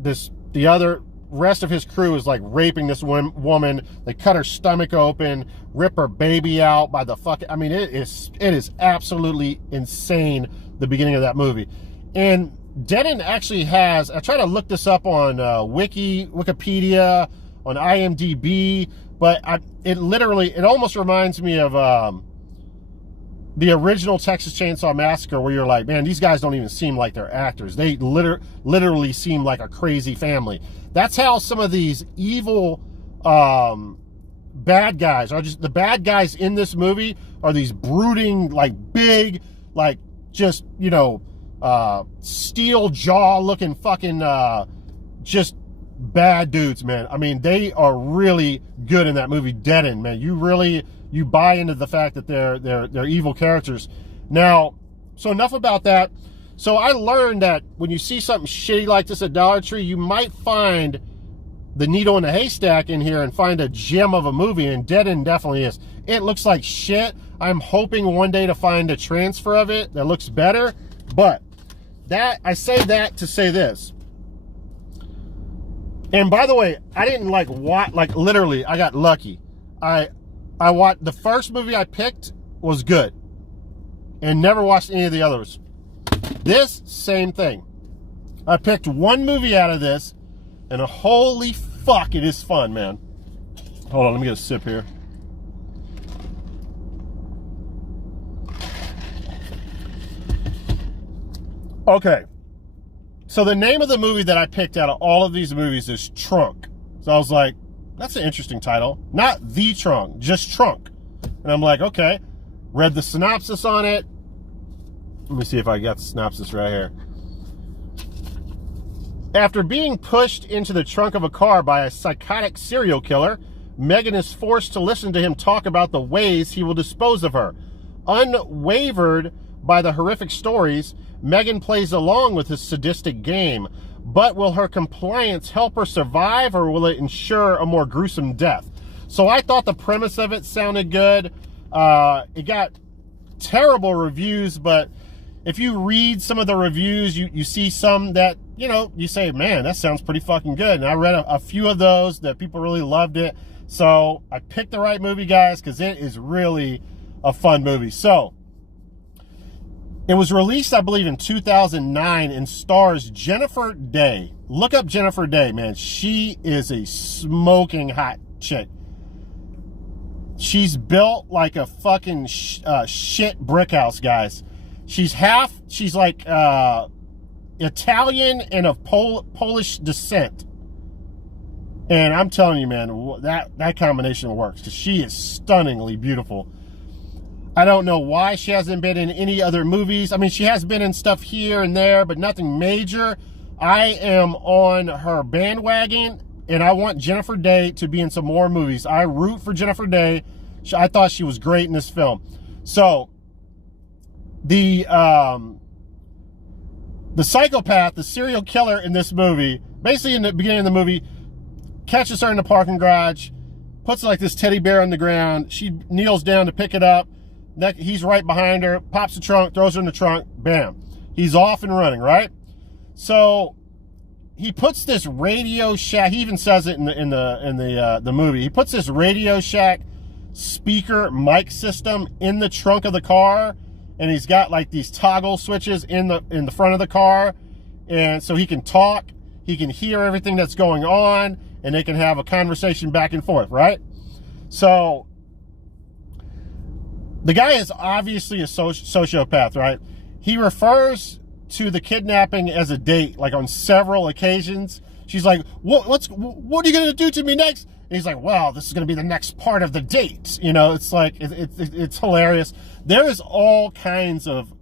the other rest of his crew is like raping this woman. They cut her stomach open, rip her baby out by the fucking, I mean, it is absolutely insane, the beginning of that movie. And Denon actually has, I tried to look this up on Wikipedia, on IMDb, but it almost reminds me of the original Texas Chainsaw Massacre, where you're like, man, these guys don't even seem like they're actors. They literally seem like a crazy family. That's how some of these evil bad guys are. Just the bad guys in this movie are these brooding, like big, like just, you know, steel jaw looking fucking just bad dudes, man. I mean, they are really good in that movie. Denon, man, you buy into the fact that they're evil characters. Now, so enough about that. So I learned that when you see something shitty like this at Dollar Tree, you might find the needle in the haystack in here and find a gem of a movie, and Denon definitely is. It looks like shit. I'm hoping one day to find a transfer of it that looks better, but I say that to say this. And by the way, I didn't literally, I got lucky. I watched, the first movie I picked was good and never watched any of the others. This, same thing. I picked one movie out of this, and holy fuck, it is fun, man. Hold on, let me get a sip here. Okay. So the name of the movie that I picked out of all of these movies is Trunk. So I was like, that's an interesting title. Not The Trunk, just Trunk. And I'm like, okay. Read the synopsis on it. Let me see if I got the synopsis right here. After being pushed into the trunk of a car by a psychotic serial killer, Megan is forced to listen to him talk about the ways he will dispose of her. Unwavered by the horrific stories, Megan plays along with his sadistic game. But will her compliance help her survive, or will it ensure a more gruesome death? So I thought the premise of it sounded good. It got terrible reviews, but if you read some of the reviews, you see some that, you know, you say, man, that sounds pretty fucking good. And I read a few of those that people really loved it. So I picked the right movie, guys, because it is really a fun movie. So it was released, I believe, in 2009 and stars Jennifer Day. Look up Jennifer Day, man. She is a smoking hot chick. She's built like a fucking shit brick house, guys. She's like Italian and of Polish descent. And I'm telling you, man, that combination works, because she is stunningly beautiful. I don't know why she hasn't been in any other movies. I mean, she has been in stuff here and there, but nothing major. I am on her bandwagon, and I want Jennifer Day to be in some more movies. I root for Jennifer Day. I thought she was great in this film. So the psychopath, the serial killer in this movie, basically in the beginning of the movie, catches her in the parking garage, puts like this teddy bear on the ground. She kneels down to pick it up. He's right behind her, pops the trunk, throws her in the trunk, bam. He's off and running, right? So he puts this Radio Shack, he even says it in the movie. He puts this Radio Shack speaker mic system in the trunk of the car, and he's got like these toggle switches in the front of the car, and so he can talk, he can hear everything that's going on, and they can have a conversation back and forth, right? So the guy is obviously a sociopath, right? He refers to the kidnapping as a date, like on several occasions. She's like, what are you going to do to me next? And he's like, well, this is going to be the next part of the date. You know, it's like, it's hilarious. There is all kinds of,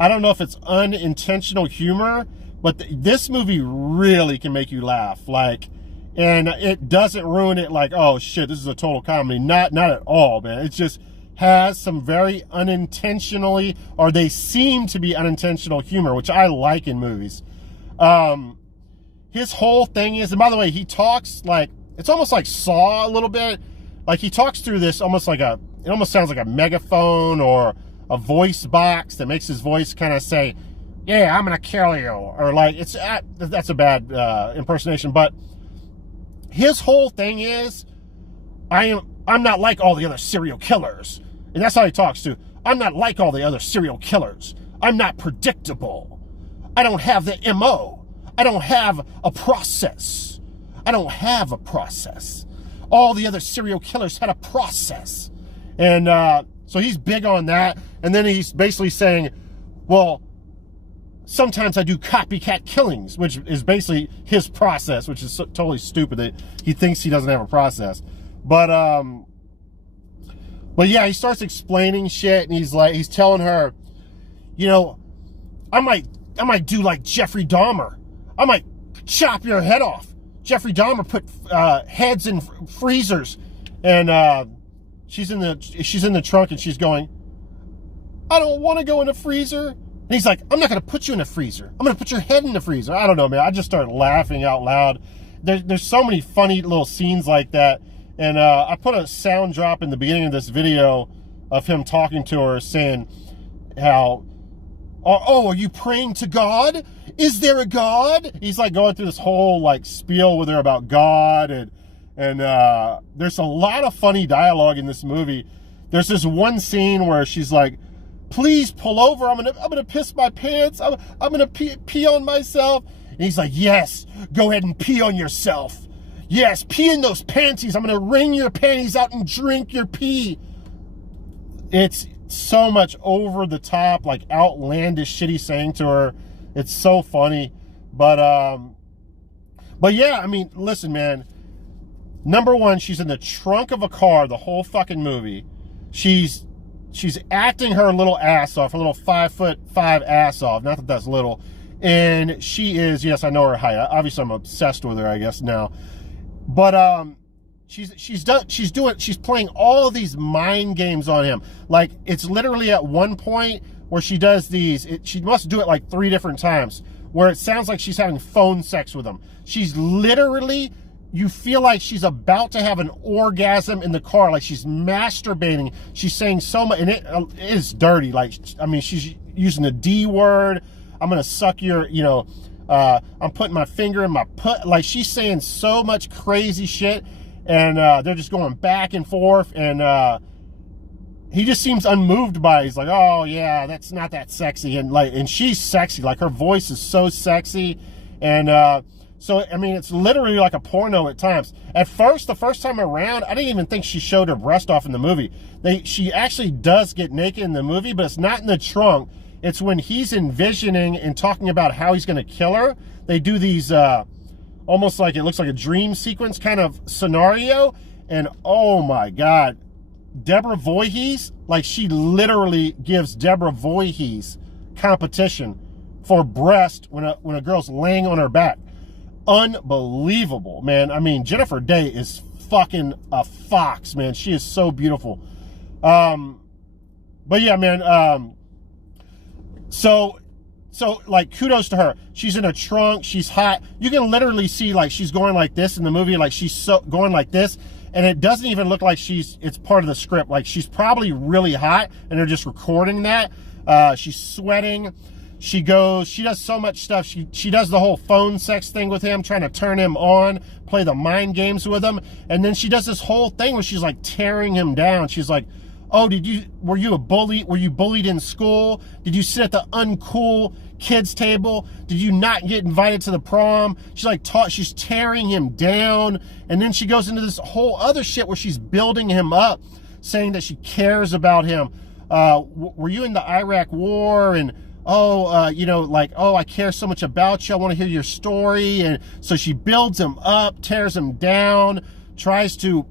I don't know if it's unintentional humor, but this movie really can make you laugh. Like, and it doesn't ruin it like, oh shit, this is a total comedy. Not at all, man. It just has some very unintentionally, or they seem to be unintentional humor, which I like in movies. His whole thing is, and by the way, he talks like, it's almost like Saw a little bit. Like he talks through this almost like it almost sounds like a megaphone or a voice box that makes his voice kind of say, yeah, I'm gonna kill you, or like it's that's a bad impersonation, but his whole thing is, I'm not like all the other serial killers, and that's how he talks too. I'm not like all the other serial killers. I'm not predictable. I don't have the MO. I don't have a process. I don't have a process. All the other serial killers had a process, and so he's big on that. And then he's basically saying, well, sometimes I do copycat killings, which is basically his process, which is totally stupid that he thinks he doesn't have a process. But yeah, he starts explaining shit, and he's telling her, you know, I might do like Jeffrey Dahmer. I might chop your head off. Jeffrey Dahmer put heads in freezers, and she's in the trunk, and she's going, I don't want to go in a freezer. And he's like, I'm not going to put you in a freezer. I'm going to put your head in the freezer. I don't know, man. I just started laughing out loud. There's so many funny little scenes like that. And I put a sound drop in the beginning of this video of him talking to her, saying how, oh, are you praying to God? Is there a God? He's like going through this whole like spiel with her about God. And there's a lot of funny dialogue in this movie. There's this one scene where she's like, please pull over. I'm gonna piss my pants. I'm gonna pee on myself. And he's like, yes, go ahead and pee on yourself. Yes, pee in those panties. I'm gonna wring your panties out and drink your pee. It's so much over the top, like outlandish shit he's saying to her. It's so funny. But yeah, I mean, listen, man. Number one, she's in the trunk of a car the whole fucking movie. She's acting her little ass off, her little 5'5" ass off. Not that that's little. And she is, yes, I know her height. Obviously, I'm obsessed with her, I guess, now. But she's playing all of these mind games on him. Like, it's literally at one point where she does these, she must do it like 3 different times, where it sounds like she's having phone sex with him. She's literally, you feel like she's about to have an orgasm in the car, like she's masturbating. She's saying so much, and it is dirty. Like, I mean, she's using the D word. I'm gonna suck your, you know, I'm putting my finger in my put. Like, she's saying so much crazy shit, and they're just going back and forth, and he just seems unmoved by it. He's like, oh yeah, that's not that sexy, and she's sexy. Like, her voice is so sexy, and so, I mean, it's literally like a porno at times. At first, the first time around, I didn't even think she showed her breast off in the movie. She actually does get naked in the movie, but it's not in the trunk. It's when he's envisioning and talking about how he's going to kill her. They do these, almost like, it looks like a dream sequence kind of scenario. And oh my God, Deborah Voorhees, like, she literally gives Deborah Voorhees competition for breast when a girl's laying on her back. Unbelievable, man. I mean, Jennifer Day is fucking a fox, man. She is so beautiful. But yeah, man, so like, kudos to her. She's in a trunk, she's hot. You can literally see, like, she's going like this in the movie, like she's going like this, and it doesn't even look like it's part of the script. Like, she's probably really hot and they're just recording that. She's sweating. She does so much stuff. She does the whole phone sex thing with him, trying to turn him on, play the mind games with him. And then she does this whole thing where she's like tearing him down. She's like, oh, were you a bully? Were you bullied in school? Did you sit at the uncool kids table? Did you not get invited to the prom? She's tearing him down. And then she goes into this whole other shit where she's building him up, saying that she cares about him. Were you in the Iraq war? And you know, like, oh, I care so much about you. I want to hear your story. And so she builds him up, tears him down, tries to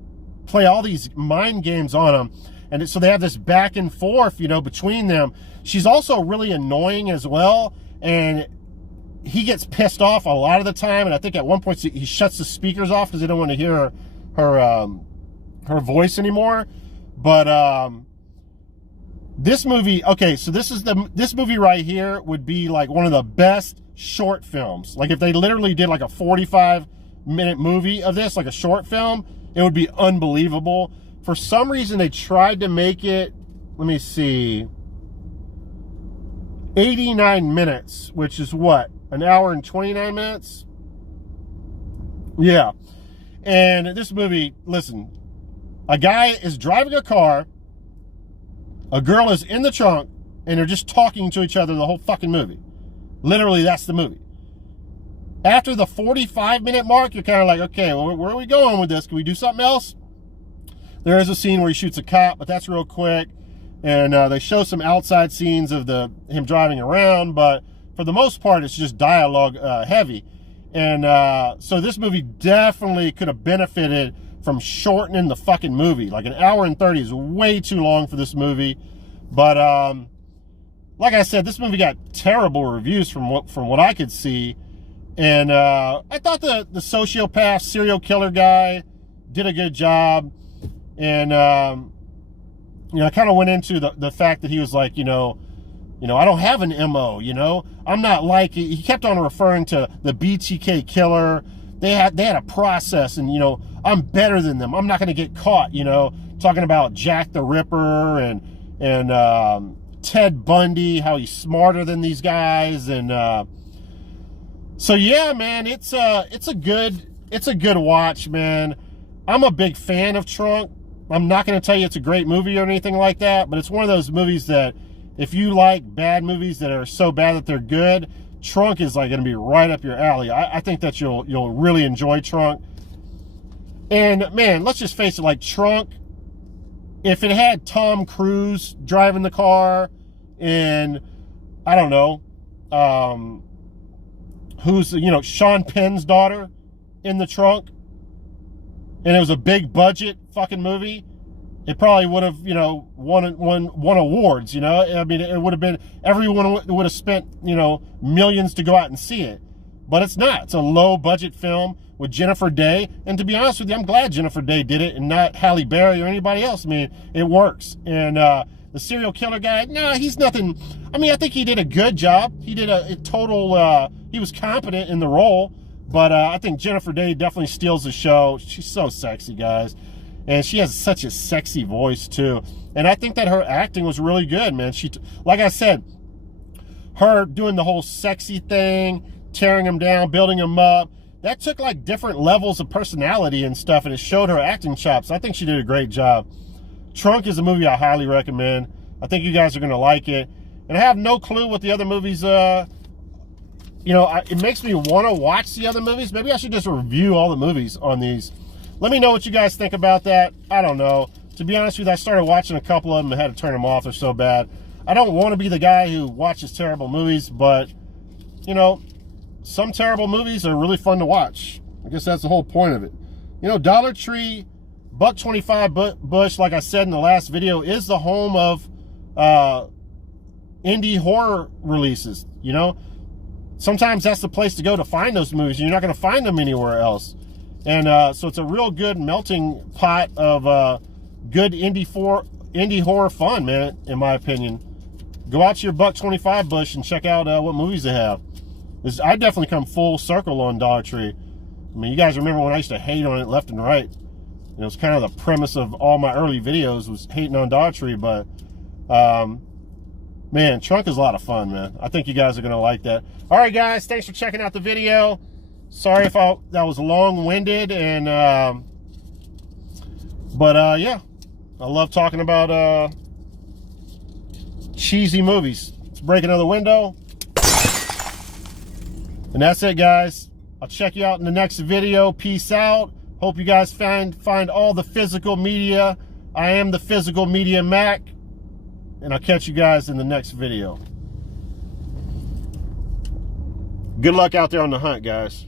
play all these mind games on him. And so they have this back and forth, you know, between them. She's also really annoying as well. And he gets pissed off a lot of the time. And I think at one point he shuts the speakers off because they don't want to hear her voice anymore. But this movie, okay, so this movie right here would be like one of the best short films. Like, if they literally did like a 45-minute movie of this, like a short film, it would be unbelievable. For some reason, they tried to make it, let me see. 89 minutes, which is what? An hour and 29 minutes? Yeah. And this movie, listen, a guy is driving a car, a girl is in the trunk, and they're just talking to each other the whole fucking movie. Literally, that's the movie. After the 45-minute mark, you're kind of like, okay, well, where are we going with this? Can we do something else? There is a scene where he shoots a cop, but that's real quick. And they show some outside scenes of him driving around, but for the most part, it's just dialogue heavy. And so this movie definitely could have benefited from shortening the fucking movie. Like an hour and 30 is way too long for this movie. But like I said, this movie got terrible reviews from what I could see. And I thought the sociopath serial killer guy did a good job. And you know, I kind of went into the fact that he was like, you know, I don't have an MO, you know, I'm not like, he kept on referring to the BTK killer. They had a process, and, you know, I'm better than them. I'm not going to get caught, you know, talking about Jack the Ripper and Ted Bundy, how he's smarter than these guys. And so yeah, man, it's a good watch, man. I'm a big fan of Trunk. I'm not going to tell you it's a great movie or anything like that, but it's one of those movies that if you like bad movies that are so bad that they're good, Trunk is like going to be right up your alley. I think that you'll really enjoy Trunk. And man, let's just face it, like Trunk, if it had Tom Cruise driving the car and I don't know, who's, you know, Sean Penn's daughter in the trunk, and it was a big budget fucking movie, it probably would have, you know, won awards, you know? I mean, it would have been, everyone would have spent, you know, millions to go out and see it. But it's not. It's a low budget film with Jennifer Day. And to be honest with you, I'm glad Jennifer Day did it and not Halle Berry or anybody else. I mean, it works. And the serial killer guy, no, he's nothing. I mean, I think he did a good job. He did a total, he was competent in the role. But I think Jennifer Day definitely steals the show. She's so sexy, guys. And she has such a sexy voice, too. And I think that her acting was really good, man. Like I said, her doing the whole sexy thing, tearing him down, building him up, that took like different levels of personality and stuff, and it showed her acting chops. I think she did a great job. Trunk is a movie I highly recommend. I think you guys are going to like it. And I have no clue what the other movies, you know, it makes me want to watch the other movies. Maybe I should just review all the movies on these. Let me know what you guys think about that. I don't know. To be honest with you, I started watching a couple of them and had to turn them off. They're so bad. I don't want to be the guy who watches terrible movies, but, you know, some terrible movies are really fun to watch. I guess that's the whole point of it. You know, Dollar Tree, $1.25 Bush, like I said in the last video, is the home of indie horror releases, you know? Sometimes that's the place to go to find those movies. You're not going to find them anywhere else. And so it's a real good melting pot of good indie horror fun, man, in my opinion. Go out to your $1.25 Bush and check out what movies they have. I definitely come full circle on Dollar Tree. I mean, you guys remember when I used to hate on it left and right. It was kind of the premise of all my early videos was hating on Dollar Tree, but man, Trunk is a lot of fun, man. I think you guys are going to like that. All right, guys, thanks for checking out the video. Sorry if that was long-winded, and but yeah, I love talking about cheesy movies. Let's break another window. And that's it, guys. I'll check you out in the next video. Peace out. Hope you guys find all the physical media. I am the Physical Media Mack, and I'll catch you guys in the next video. Good luck out there on the hunt, guys.